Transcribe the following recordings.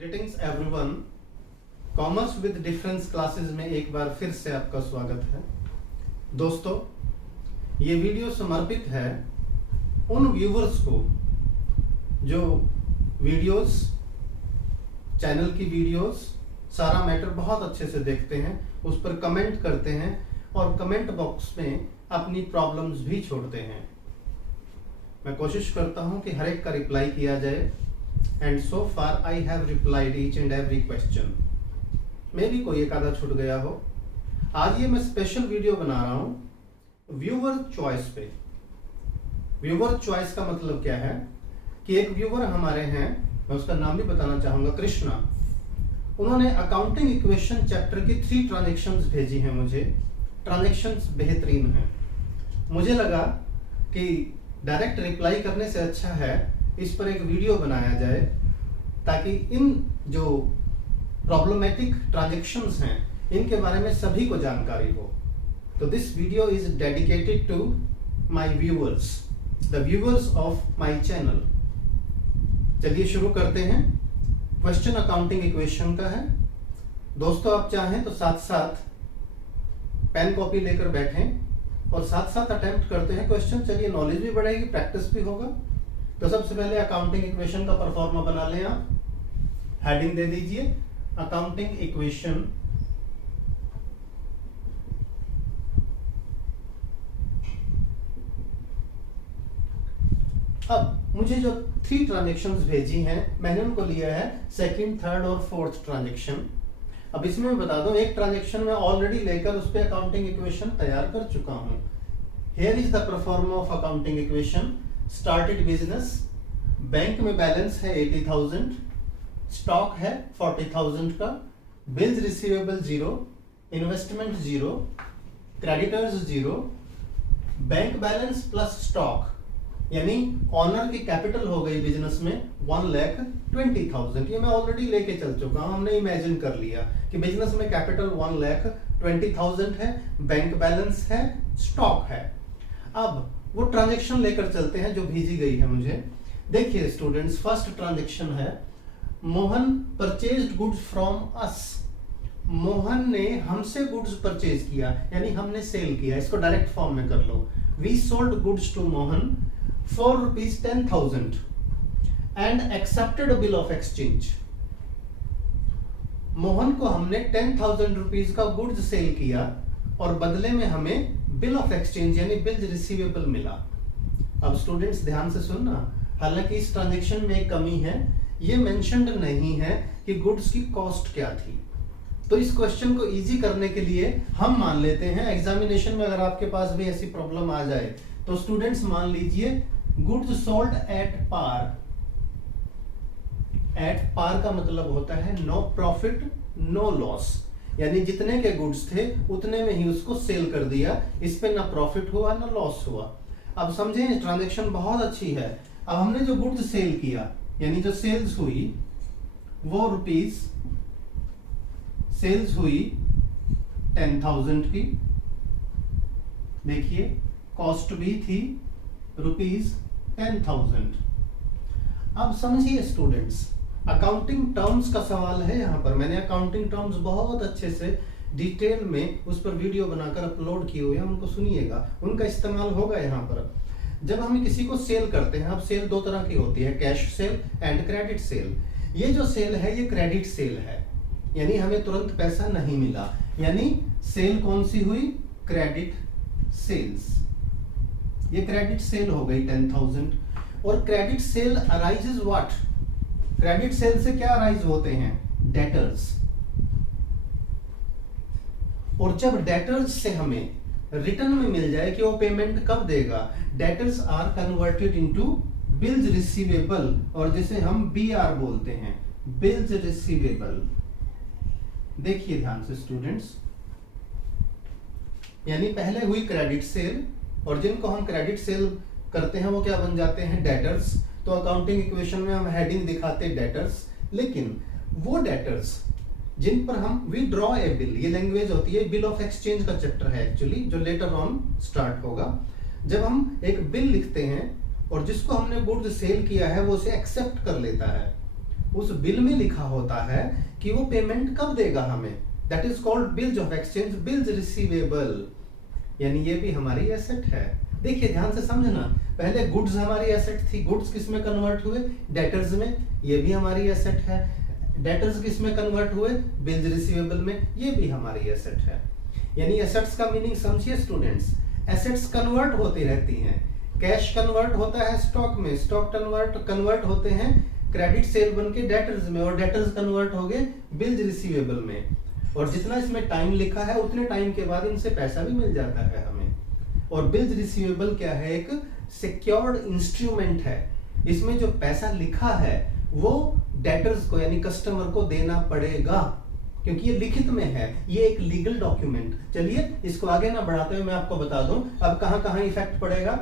Greetings everyone. Commerce with difference classes में एक बार फिर से आपका स्वागत है। दोस्तों, ये वीडियो समर्पित है उन व्यूवर्स को जो वीडियोस, चैनल की वीडियोस, सारा मैटर बहुत अच्छे से देखते हैं, उस पर कमेंट करते हैं और कमेंट बॉक्स में अपनी प्रॉब्लम्स भी छोड़ते हैं। मैं कोशिश करता हूं कि हर एक का रिप्लाई किया जाए and so far I have replied each and every question. मे भी कोई एक आधा छूट गया हो। आज ये मैं स्पेशल वीडियो बना रहा हूं व्यूअर चॉइस पे। व्यूअर चॉइस का मतलब क्या है कि एक व्यूअर हमारे हैं, मैं उसका नाम भी बताना चाहूंगा, कृष्णा। उन्होंने अकाउंटिंग इक्वेशन चैप्टर की 3 ट्रांजैक्शंस भेजी हैं मुझे। ट्रांजैक्शंस बेहतरीन हैं। मुझे लगा कि डायरेक्ट रिप्लाई करने से अच्छा है इस पर एक वीडियो बनाया जाए ताकि इन जो प्रॉब्लमेटिक ट्रांजैक्शंस हैं इनके बारे में सभी को जानकारी हो। तो this video is dedicated to my viewers, the viewers of my channel. चलिए शुरू करते हैं। क्वेश्चन अकाउंटिंग इक्वेशन का है। दोस्तों, आप चाहें तो साथ साथ पेन कॉपी लेकर बैठें और साथ साथ अटेम्प्ट करते हैं क्वेश्चन। चलिए, नॉलेज भी बढ़ेगी, प्रैक्टिस भी होगा। तो सबसे पहले अकाउंटिंग इक्वेशन का परफॉर्मा बना लें। आप हेडिंग दे दीजिए अकाउंटिंग इक्वेशन। अब मुझे जो 3 ट्रांजैक्शंस भेजी हैं, मैंने उनको लिया है सेकंड, थर्ड और फोर्थ ट्रांजैक्शन। अब इसमें मैं बता दूं, एक ट्रांजैक्शन में ऑलरेडी लेकर उस पर अकाउंटिंग इक्वेशन तैयार कर चुका हूं। Here is the pro forma of accounting equation. Started business, bank में बैलेंस है 80,000, स्टॉक है 40,000 का, bills receivable 0, investment 0, creditors 0, bank balance plus stock यानी ऑनर की कैपिटल हो गई बिजनेस में 1,20,000। ये मैं ऑलरेडी लेके चल चुका हूं। हमने इमेजिन कर लिया कि बिजनेस में कैपिटल 1,20,000 है, बैंक बैलेंस है, स्टॉक है। अब वो ट्रांजैक्शन लेकर चलते हैं जो भेजी गई है मुझे। देखिए स्टूडेंट्स, फर्स्ट ट्रांजैक्शन है Mohan purchased goods from us. Mohan ने हमसे गुड्स परचेज किया यानी हमने सेल किया। इसको डायरेक्ट फॉर्म में कर लो। We sold goods to Mohan for ₹10,000 and accepted bill of exchange. Mohan को हमने 10,000 रुपीज का गुड्स सेल किया और बदले में हमें बिल ऑफ एक्सचेंज यानी बिल्स रिसीवेबल मिला। अब स्टूडेंट्स ध्यान से सुनना, हालांकि इस ट्रांजैक्शन में एक कमी है, ये मेंशन्ड नहीं है कि गुड्स की कॉस्ट क्या थी। तो इस क्वेश्चन को इजी करने के लिए हम मान लेते हैं, एग्जामिनेशन में अगर आपके पास भी ऐसी प्रॉब्लम आ जाए तो स्टूडेंट्स मान लीजिए goods sold at par. At par का मतलब होता है नो प्रॉफिट नो लॉस, यानी जितने के गुड्स थे उतने में ही उसको सेल कर दिया। इस पे ना प्रॉफिट हुआ ना लॉस हुआ। अब समझें, ट्रांजैक्शन बहुत अच्छी है। अब हमने जो गुड्स सेल किया यानी जो सेल्स हुई वो रुपीस सेल्स हुई 10,000 की। देखिए कॉस्ट भी थी ₹10,000। अब समझिए स्टूडेंट्स, अकाउंटिंग टर्म्स का सवाल है। यहां पर मैंने अकाउंटिंग टर्म्स बहुत अच्छे से डिटेल में उस पर वीडियो बनाकर अपलोड किए हुए हैं, उनको सुनिएगा, उनका इस्तेमाल होगा यहाँ पर। जब हम किसी को सेल करते हैं, अब सेल 2 तरह की होती है, cash cell and credit sale. ये जो सेल है ये क्रेडिट सेल है, यानी हमें तुरंत पैसा नहीं मिला। यानी सेल कौन सी हुई? Credit sales. ये क्रेडिट सेल हो गई 10,000। और credit sale arises what? Credit sale से क्या अराइज होते हैं? डेटर्स। और जब डेटर्स से हमें रिटर्न में मिल जाए कि वो पेमेंट कब देगा, debtors are converted into bills receivable, और जिसे हम बीआर बोलते हैं, बिल्स रिसीवेबल। देखिए ध्यान से स्टूडेंट्स, यानी पहले हुई क्रेडिट सेल और जिनको हम क्रेडिट सेल करते हैं वो क्या बन जाते हैं? डेटर्स। तो अकाउंटिंग इक्वेशन में हम हेडिंग दिखाते डेटर्स, लेकिन वो डेटर्स जिन पर हम वी ड्रॉ ए बिल, ये लैंग्वेज होती है, बिल ऑफ एक्सचेंज का चैप्टर है एक्चुअली, जो लेटर ऑन स्टार्ट होगा। जब हम एक बिल लिखते हैं और जिसको हमने गुड्स सेल किया है वो उसे एक्सेप्ट कर लेता है, उस बिल में लिखा होता है कि वो पेमेंट कब देगा हमें, that is called bills of exchange, bills receivable, यानी ये भी हमारी एसेट है। देखिए ध्यान से समझना, पहले गुड्स हमारी एसेट थी, गुड्स किस में कन्वर्ट हुए, डेटर्स में, ये भी हमारी एसेट है। डेटर्स किस में कन्वर्ट हुए, बिल्स रिसीवेबल में, ये भी हमारी एसेट है। यानी एसेट्स का मीनिंग समझिए स्टूडेंट्स, एसेट्स कन्वर्ट होती रहती हैं, कैश कन्वर्ट होता है स्टॉक में, स्टॉक कन्वर्ट होते हैं क्रेडिट सेल बन के डेटर्स में, और डेटर्स कन्वर्ट हो गए बिल्स रिसीवेबल में, और जितना इसमें टाइम लिखा है उतने टाइम के बाद इनसे पैसा भी मिल जाता है हमें। और बिल्स रिसीवेबल क्या है, एक सिक्योर्ड इंस्ट्रूमेंट है, इसमें जो पैसा लिखा है वो डेटर्स को यानी कस्टमर को देना पड़ेगा, क्योंकि ये लिखित में है, ये एक लीगल डॉक्यूमेंट। चलिए इसको आगे ना बढ़ाते हुए मैं आपको बता दूं अब कहां कहां इफेक्ट पड़ेगा।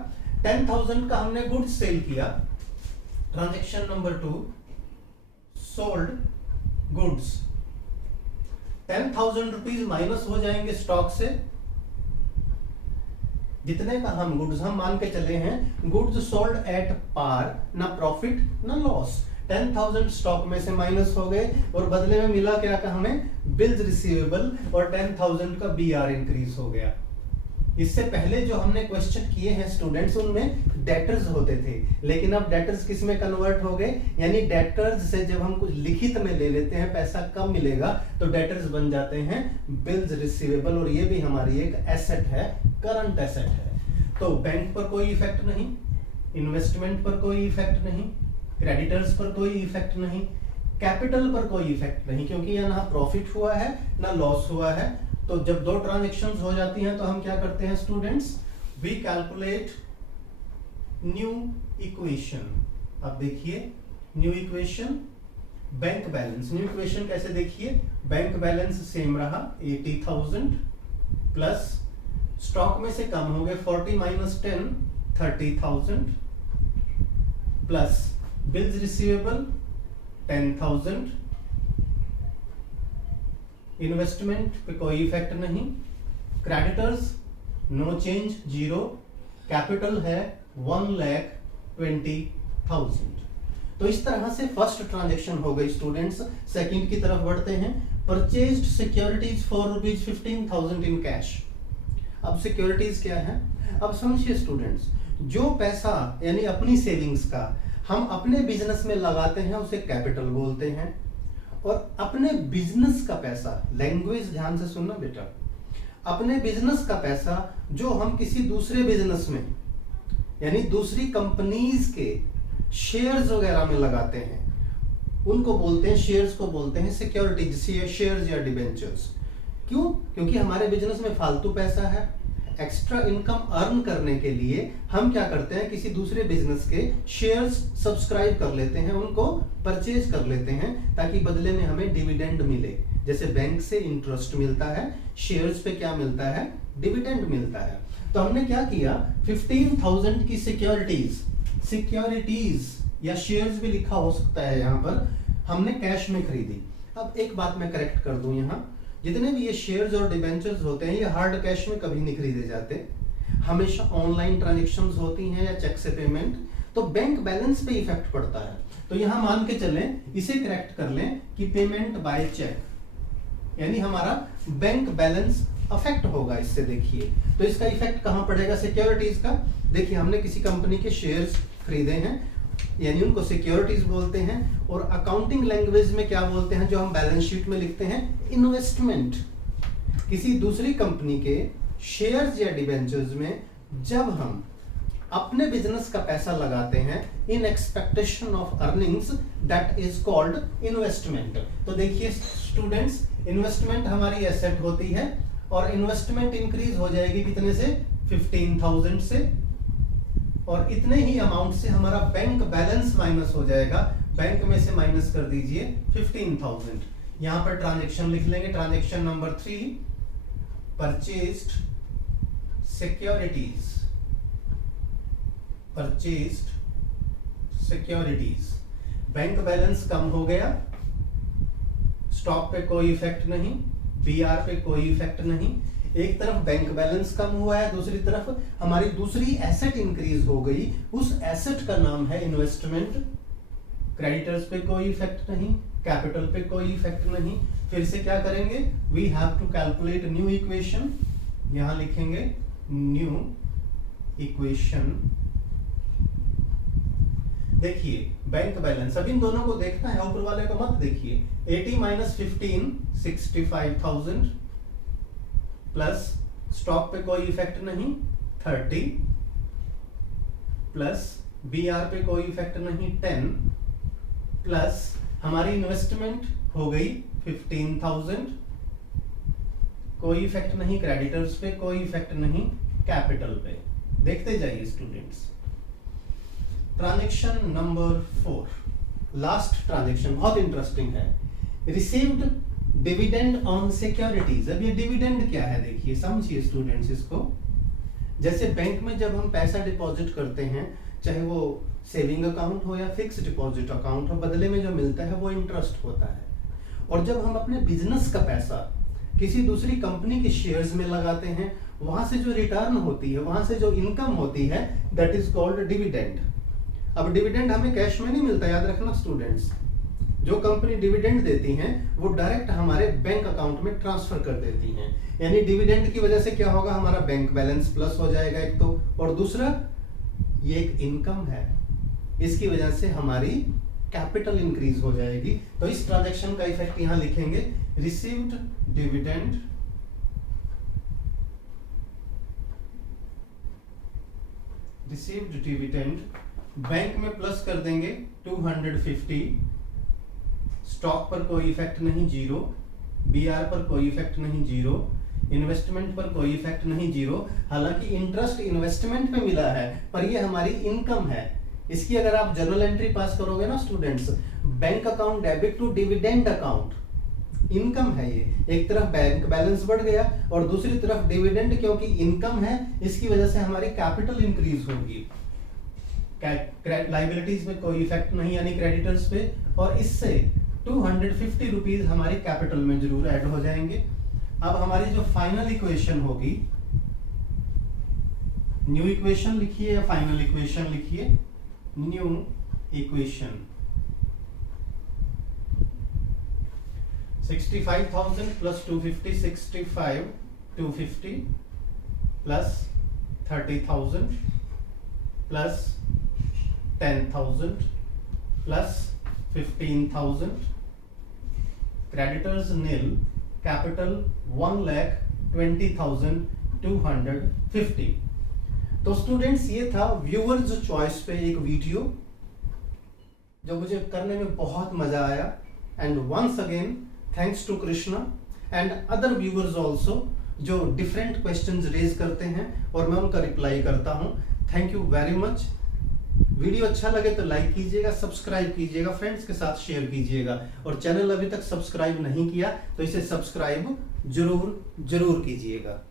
10,000 का हमने गुड्स सेल किया, transaction number 2, sold goods, 10,000 rupees minus हो जाएंगे स्टॉक से, जितने का हम गुड्स हम मान के चले हैं गुड्स सोल्ड एट पार, ना प्रॉफिट ना लॉस, 10,000 स्टॉक में से माइनस हो गए और बदले में मिला क्या का हमें, बिल्स रिसीवेबल, और 10,000 का बीआर इंक्रीज हो गया। इससे पहले जो हमने क्वेश्चन किए हैं स्टूडेंट्स उनमें डेटर्स होते थे, लेकिन अब डेटर्स किस में कन्वर्ट हो गए, यानी डेटर्स से जब हम कुछ लिखित में ले लेते हैं पैसा कब मिलेगा तो डेटर्स बन जाते हैं बिल्स रिसीवेबल, और ये भी हमारी एक एसेट है, करंट एसेट है। तो बैंक पर कोई इफेक्ट नहीं, इन्वेस्टमेंट पर कोई इफेक्ट नहीं, क्रेडिटर्स पर कोई इफेक्ट नहीं, कैपिटल पर कोई इफेक्ट नहीं, क्योंकि यहाँ ना प्रॉफिट हुआ है ना लॉस हुआ है। तो जब दो ट्रांजैक्शंस हो जाती हैं तो हम क्या करते हैं students, we calculate new equation. अब देखिए new equation, bank balance, new equation कैसे देखिए, बैंक बैलेंस सेम रहा 80,000 प्लस स्टॉक में से कम हो गए 40 minus 10 30,000 plus bills receivable 10,000, investment पे कोई इफेक्ट नहीं, क्रेडिटर्स नो चेंज 0, कैपिटल है 1,20,000। तो इस तरह से फर्स्ट ट्रांजैक्शन हो गई स्टूडेंट्स। सेकंड की तरफ बढ़ते हैं, purchased securities for ₹15,000 in cash. अब सिक्योरिटीज क्या है, अब समझिए स्टूडेंट्स, जो पैसा यानी अपनी सेविंग्स का हम अपने बिजनेस में लगाते हैं उसे कैपिटल बोलते हैं, और अपने बिजनेस का पैसा, लैंग्वेज ध्यान से सुनना बेटा, अपने बिजनेस का पैसा जो हम किसी दूसरे बिजनेस में यानी दूसरी कंपनीज के शेयर्स वगैरह में लगाते हैं उनको बोलते हैं, शेयर्स को बोलते हैं सिक्योरिटीज, शेयर्स या डिबेंचर्स। क्यों, क्योंकि हमारे बिजनेस में फालतू पैसा है, एक्स्ट्रा इनकम अर्न करने के लिए हम क्या करते हैं, किसी दूसरे बिजनेस के शेयर्स सब्सक्राइब कर लेते हैं, उनको परचेज कर लेते हैं ताकि बदले में हमें डिविडेंड मिले। जैसे बैंक से इंटरेस्ट मिलता है, शेयर्स पे क्या मिलता है, डिविडेंड मिलता है। तो हमने क्या किया, 15,000 की सिक्योरिटीज या शेयर्स भी लिखा हो सकता है यहाँ पर, हमने कैश में खरीदी। अब एक बात मैं करेक्ट कर दूं, यहाँ जितने भी ये शेयर्स और डिबेंचर्स होते हैं ये हार्ड कैश में कभी नहीं खरीदे जाते, हमेशा ऑनलाइन ट्रांजैक्शंस होती हैं या चेक से पेमेंट, तो बैंक बैलेंस पे इफेक्ट पड़ता है। तो यहां मान के चलें, इसे करेक्ट कर लें कि पेमेंट बाय चेक, यानी हमारा बैंक बैलेंस अफेक्ट होगा इससे। देखिए तो इसका इफेक्ट कहां पड़ेगा, सिक्योरिटीज का। देखिए हमने किसी कंपनी के शेयर्स खरीदे हैं यानी उनको सिक्योरिटीज बोलते हैं, और अकाउंटिंग लैंग्वेज में क्या बोलते हैं जो हम बैलेंस शीट में लिखते हैं, इन्वेस्टमेंट। किसी दूसरी कंपनी के शेयर्स या डिबेंचर्स में जब हम अपने बिजनेस का पैसा लगाते हैं in expectation of earnings, that is called investment. तो देखिए स्टूडेंट्स, इन्वेस्टमेंट हमारी एसेट होती है और इन्वेस्टमेंट इंक्रीज हो जाएगी कितने से, 15,000 से, और इतने ही अमाउंट से हमारा बैंक बैलेंस माइनस हो जाएगा। बैंक में से माइनस कर दीजिए 15,000। यहां पर ट्रांजैक्शन लिख लेंगे, transaction number 3, purchased securities, bank balance कम हो गया, स्टॉक पे कोई इफेक्ट नहीं, बीआर पे कोई इफेक्ट नहीं। एक तरफ बैंक बैलेंस कम हुआ है, दूसरी तरफ हमारी दूसरी एसेट इंक्रीज हो गई, उस एसेट का नाम है इन्वेस्टमेंट। क्रेडिटर्स पे कोई इफेक्ट नहीं, कैपिटल पे कोई इफेक्ट नहीं। फिर से क्या करेंगे, we have to calculate new equation, यहां लिखेंगे न्यू इक्वेशन। देखिए बैंक बैलेंस, अब इन दोनों को देखना है, ऊपर वाले को मत देखिए। 80 माइनस 15 65,000 प्लस स्टॉक पे कोई इफेक्ट नहीं 30 प्लस बीआर पे कोई इफेक्ट नहीं 10 प्लस हमारी इन्वेस्टमेंट हो गई 15,000, कोई इफेक्ट नहीं क्रेडिटर्स पे, कोई इफेक्ट नहीं कैपिटल पे। देखते जाइए students. Transaction number 4, last transaction बहुत इंटरेस्टिंग है। Received dividend on securities. अब ये डिविडेंड क्या है देखिए, समझिए स्टूडेंट्स इसको। जैसे बैंक में जब हम पैसा डिपॉजिट करते हैं, चाहे वो सेविंग अकाउंट हो या फिक्स डिपॉजिट अकाउंट हो, बदले में जो मिलता है वो इंटरेस्ट होता है। और जब हम अपने बिजनेस का पैसा किसी दूसरी कंपनी के शेयर्स में लगाते हैं, वहां से जो रिटर्न होती है, वहां से जो इनकम होती है, दैट इज कॉल्ड डिविडेंड। अब डिविडेंड हमें कैश में नहीं मिलता, याद रखना स्टूडेंट्स। जो कंपनी डिविडेंड देती हैं वो डायरेक्ट हमारे बैंक अकाउंट में ट्रांसफर कर देती हैं। यानी डिविडेंड की वजह से क्या होगा, हमारा बैंक बैलेंस प्लस हो जाएगा एक तो, और दूसरा ये एक इनकम है, इसकी वजह से हमारी कैपिटल इंक्रीज हो जाएगी। तो इस ट्रांजैक्शन का इफेक्ट यहां लिखेंगे, रिसीव्ड डिविडेंड बैंक में प्लस कर देंगे 250, स्टॉक पर कोई इफेक्ट नहीं 0, बीआर पर कोई इफेक्ट नहीं 0, इन्वेस्टमेंट पर कोई इफेक्ट नहीं 0। हालांकि इंटरेस्ट इन्वेस्टमेंट में मिला है, पर ये हमारी इनकम है। इसकी अगर आप जर्नल एंट्री पास करोगे ना students, bank account debit to dividend account, income है ये। एक तरफ बैंक बैलेंस बढ़ गया और दूसरी तरफ डिविडेंड, क्योंकि इनकम है, इसकी वजह से हमारी कैपिटल इंक्रीज होगी। लाइबिलिटीज में कोई इफेक्ट नहीं, यानी क्रेडिटर्स पे, और इससे 250 रुपीज हमारी कैपिटल में जरूर ऐड हो जाएंगे। अब हमारी जो फाइनल इक्वेशन होगी, न्यू इक्वेशन लिखिए या फाइनल इक्वेशन लिखिए, new equation 65,000 plus 250, 65 250 plus 30,000 plus 10,000 plus 15,000, creditors nil, capital 1,20,250। तो स्टूडेंट्स ये था व्यूअर्स चॉइस पे एक वीडियो जो मुझे करने में बहुत मजा आया। And once again thanks to Krishna and other viewers also जो डिफरेंट क्वेश्चंस रेज करते हैं और मैं उनका रिप्लाई करता हूं। Thank you very much. Video अच्छा लगे तो लाइक कीजिएगा, सब्सक्राइब कीजिएगा, फ्रेंड्स के साथ शेयर कीजिएगा, और चैनल अभी तक सब्सक्राइब नहीं किया तो इसे सब्सक्राइब जरूर कीजिएगा।